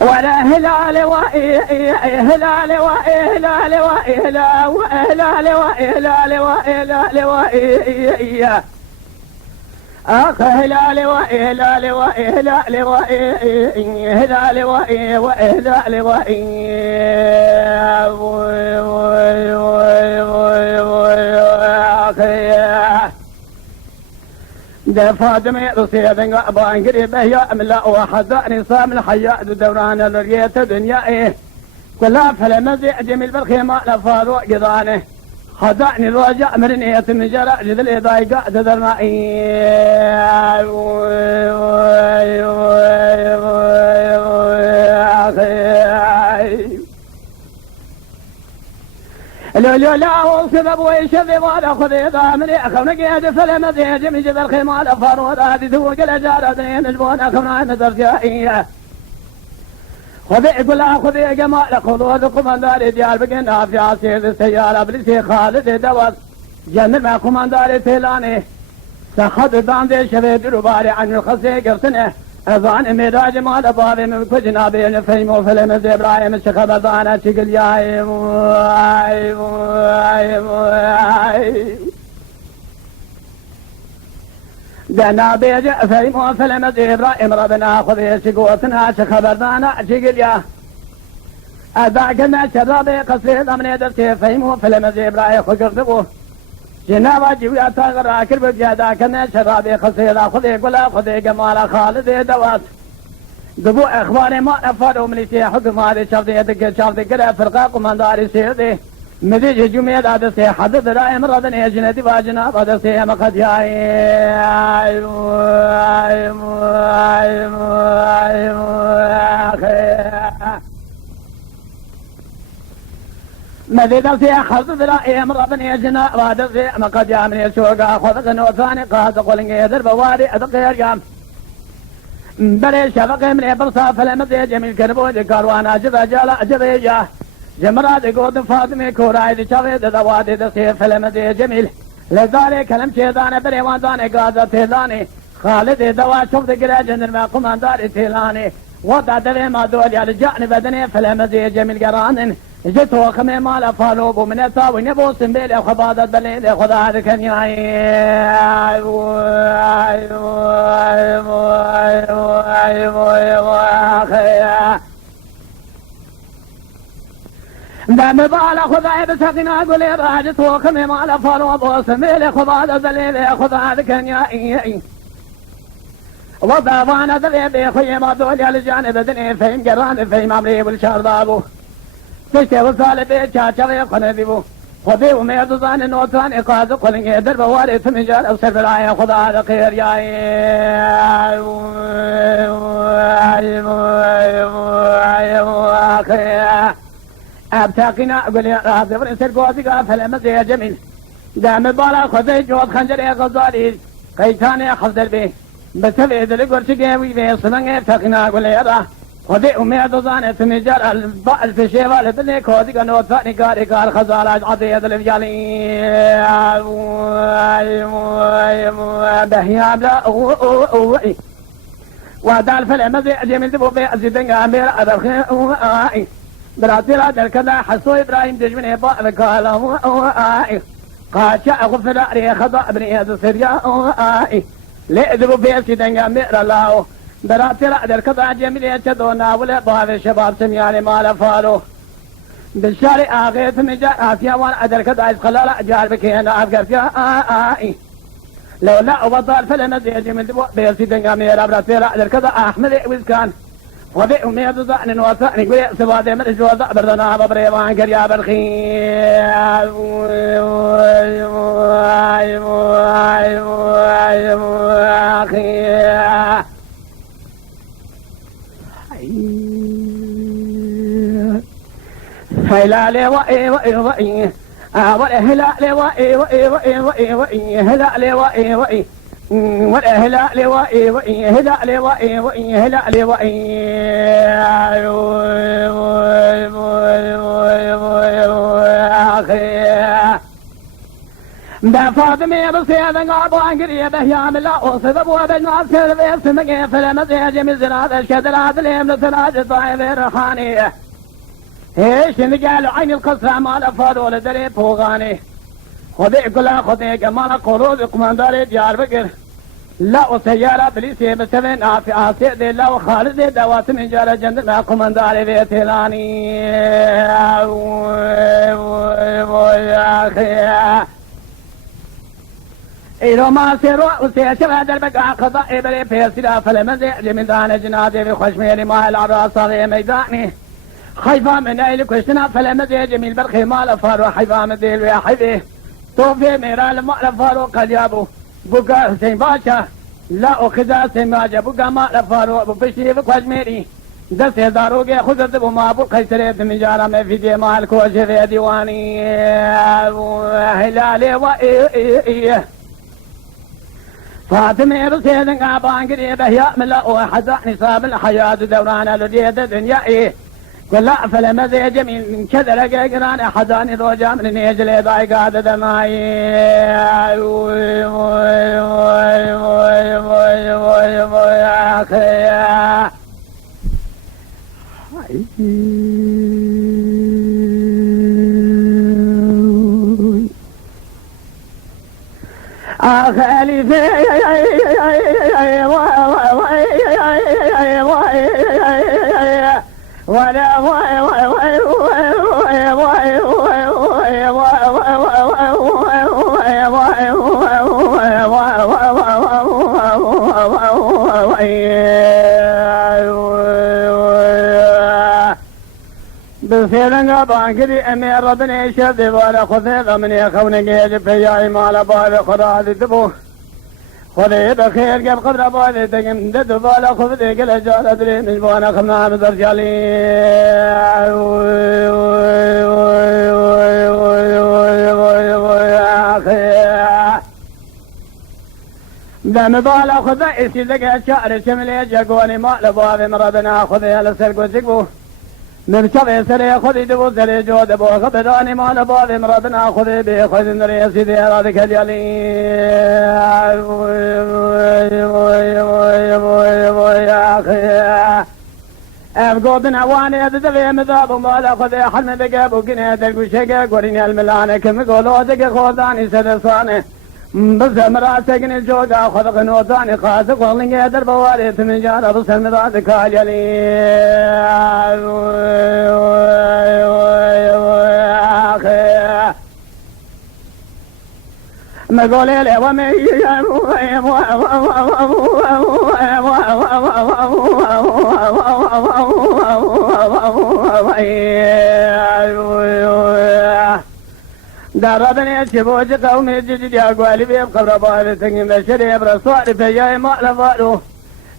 ولا هلال هلال هلال هلال أخ هلال وهلال وهلال وهلال وهلال وهلال ده فاطمة رصيدن أبان قريبه يا أملا وحزاني صام الحياة دوران لريت دنيا إيه كلها فلمزي جميل بالخيمة لفاضو قضانه خدعني الرجاء من نية من جرى جذل إضايقا تدرنا لو لا وسبب ويشذب ولا خذ إذا من أخونا قيد فلمزي جميل جذل الخيمة لفاضو هذه ذوق الأجارة نجبون أخونا مدرجائية خذي كلها خذي جمال خذوا القماندار ديال بقنا في عصير السيارة بلسي خالد دوس جنب ما قماندار تيلاني سخد باندي شبيد رباري عن الخصي قرصنه اظان ميراج مال بابي من كجنا بين فيم وفيلم زي ابراهيم الشيخ بضانا شقل ياي دنا بيج فيم وفيلم زي ابراهيم ربنا خذ شقوتنا شيخ بضانا شقل يا أذاكنا شرابي قصيد أمني درتي فيم وفيلم زي ابراهيم خقردبو جنابا جويا تاغر آكر بجادا كنا شرابي قصيد خذي قلا خذي جمال خالد دوات دبو اخباري ما نفروا مليسي حكم هذه شرطي دق شرطي كده فرقا قمانداري سيدي مديج جميع هذا سي حدد رائم رضني جندي واجناب هذا سي مقد ياي مديد سي حدد رائم رضني جناب هذا سي مقد يا من يسوق خذ نوثاني قاد قولن يدر بواري ادقير يام بلي شفق من برصا فلمدي جميل كربو كاروانا جبا جالا جبيجا جمرات قود فاطمه كوراي شوي دوادي دسي فلمدي جميل لذلك كلام شيطان بريوان داني غازا تيلاني خالد دوا شفت جراجن ما قماندار تيلاني وضع دلي ما دول يا الجان بدني فلمدي جميل قران جتو خمي مال فالوب من التاوي نبو سنبيل خبادة بليل خذ هذا كان ياي دام بالا خذ بسقنا قول يا جتو خمي مال فالوب سنبيل خبادة بليل خذ هذا كان ياي وضع وانا ذلي خوي ما دول يا الجان بدني فهم قران فهم امري والشرطابو تشتي وصال بيت شاشة قنبيبو خذي وميد ظان نوتان إقاذ قلن يدر بواري تمجال أو سرب العيا خذ هذا خير ياي أبتاقنا أقول يا راضي ورسل قوتي قافل مزي جميل دام بالا خذي جواد خنجر يا غزالي قيتاني أخذ البيه بسوي ذلك ورشقي ويبي صنعي أبتاقنا أقول يا راضي خذي أمي ضزانة تمجال البعض في شيء بدني خذي كانوا ثاني كار خزالة عطية الرجالي بهيام لا وهذا الفيلم زي جميل تبو في أزيدن أمير أدرخي براتي لا دركنا حسو إبراهيم دجمني بقى قال قاشا غفر عليه خضع ابني هذا سريا لا تبو في أزيدن أمير الله براتي لا دركنا جميل يشدونا ولا بهذا الشباب سمياني مال فارو بالشارع آغيث من جاء آسيا وانا أدركت عايز خلال أجار بكينا أفقر فيها لو لا وضال فلم زي من دبوء بيسيدن قامير أبراتي لا أدركت أحمد ويسكان وذي أمي ضزعني ووثقني قوي سوادي من إجوازة بردنا ببريوان كرياب الخير هلالي وإي وإي وإي هلالي وإي وإي وإي وإي وإي هلالي وإي وإي هلالي وإي وإي هلالي وإي وإي هلالي وإي دا فاطمه بسيدن ابان قريبه يا ملا وصدب وبنات سير سمك فلمزيج مزراد الشدرات اليمن سراج الطائب الرخاني ايش نقال عين القصه مال فاضل دري فوغاني خذي كلها خذي كمان قروض قماندار ديار بكر لا وسيارة بليسي بسبين في آسيا دي لا وخالد دوات من جارة جند ما قماندار بيتلاني يا أخي إيرو ما سيروا وسيشف هذا البقاء قضاء بري في سلا فلمن ذي من دان جنادي في خشميري ما العراس صغي ميداني خيفا من أيل كشنا فلمن ذي جميل برخي مال فارو خيفا من ذي الوحيدي توفي ميرال مال فارو قد يابو بقى حسين باشا لا أخذ سماجة بقى مال فارو بفشي في خشميري دس هزاروغي خذت بما ابو قيسريت من جارة ما في دي مال كوشي في ديواني هلالي وإيه فاطمه بسيدن ابان قريبه يا ملا واحد نصاب الحياه دوران الجيد الدنيا ايه كل فلمذي جميل من كذا قران حداني روجا من نيجل ضايق هذا دماي يا اخي خالي ولا بسيرنغا بانكري امي ربني شد ولا خذ من خون جيج في مال بال خراد دبو خذي بخير قبل قدر بال تقم دد ولا خذ قل جال ادري من وانا خمام درجالي دم بالا خذ اسي دق شعر شملي جاكوني مال بال مرضنا خذ على سرق وزقبو نركب سري خذي دبو سري جود بو خبراني مال بال مرضنا خذي بي خذ نري سيدي هذاك اليالي يا اخي ابقوا بنعواني ادذبي مذاب مال خذي حلم بقى بوقني دلقو شقا قريني الملانة كم قولوا دق خوضاني سدساني بس مراسقني الجوقا خذ قنوطاني خاسق والله قدر بوالي من جارة بس المذاتك اليالي مقولي لي ومي داربني شبوج قومي جديد يا قوالي بيب قبر بابي تنين بشري برسواري فياي مألا فارو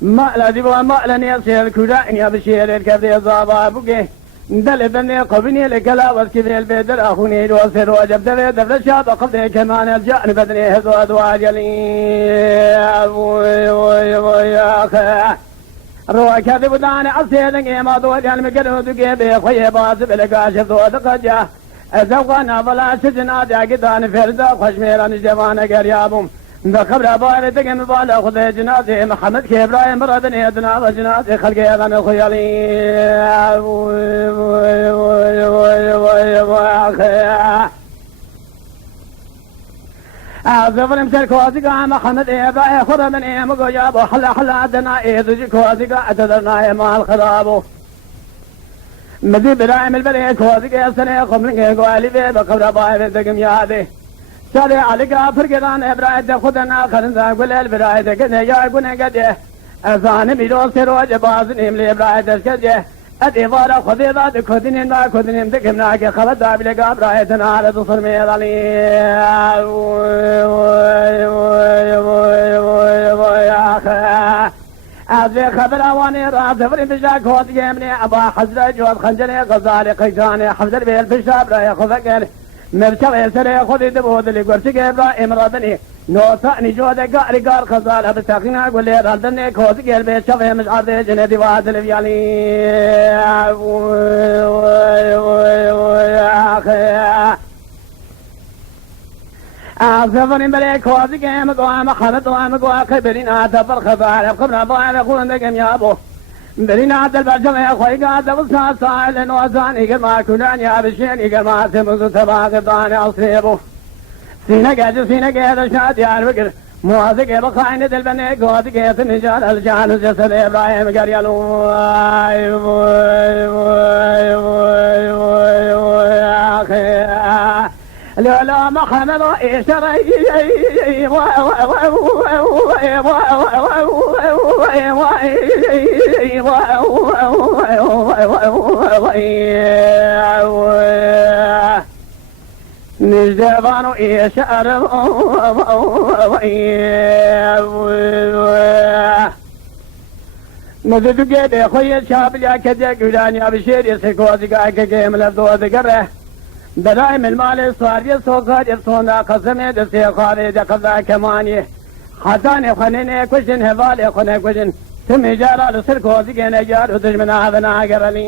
مألا ديبوا مألا نيسير كودائن يا بشير الكبري الزابا بقي دلبني قبني لكلا واسكبني البدر أخوني دوسر وجب دفي دفل شاب قبضي كمان الجأن بدني هزو أدواج يا أخي روى كذب داني أصيدن ما دول المقر ودقي بيخوي باسب لقاشف دود قجاه أزوغنا بلا سجنا جاقدان فردا خشميران جوانا قريابهم بخبر باري تقم بالا خذي جنازي محمد كبراهيم ردني ادنا وجنازي خلقي غن خيالي أعزفر امسر كوازيقا محمد إبراهيم خردني مقويابو حلا حلا دنا إيضجي كوازيقا أتدرنا مع الخرابو مدي برايم البري كوازيق يسني خمرني قوالي بي بقبر باي دقم يادي سالي عليك فرقدان ابراهيم خدنا خرنزا قول البراهيم كده يا قنا قده اذان ميرو سروج بازنيم لابراهيم دسكده ادي وارا خدي ذات خدنين نا خدنين دكمنا كي خلد ابلغ ابراهيم على تصر ميداني يا اخي أذي خبر أواني راس فريد بشاك هود جيمني أبا حزر جواد خنجري غزالي قيشاني حفظر بيه الفشاب راي خفقل مبتغي سري خذي دبود اللي قرشك إبراهيم رضني نوثاني جود قاري قار خزالة بتاقنا قول لي رضني كود قلبي شفه مش عرضي جندي واد الفيالي يا أخي سفر بليك وازق مقوام خلط ومقوا خبرنا تفر خبار قبل ضايل قول دقم يا ابو برينا عد البرجم يا اخوي قاعد وصا صايل وزاني قال ما كنان يا بشيني قال ما تمز تباغ ضاني اصيبه سينا قاعد شاد يا الفقر موازق بقاين البني قوازق تنجال الجال جسد ابراهيم قال يا لو يا اخي لا محمد إشري نجدبانو إشار نزدو قيد خوي الشاب يا كجا قداني أبشير يسكوزي قاك كيمل دوز قره دلائم المال صار يسوق يصونا قسم دسي خالد قضا كماني خزاني خنيني كشن هبالي خني كشن ثم جارا لسلكو زينا جار ودجمنا هذا ناقرني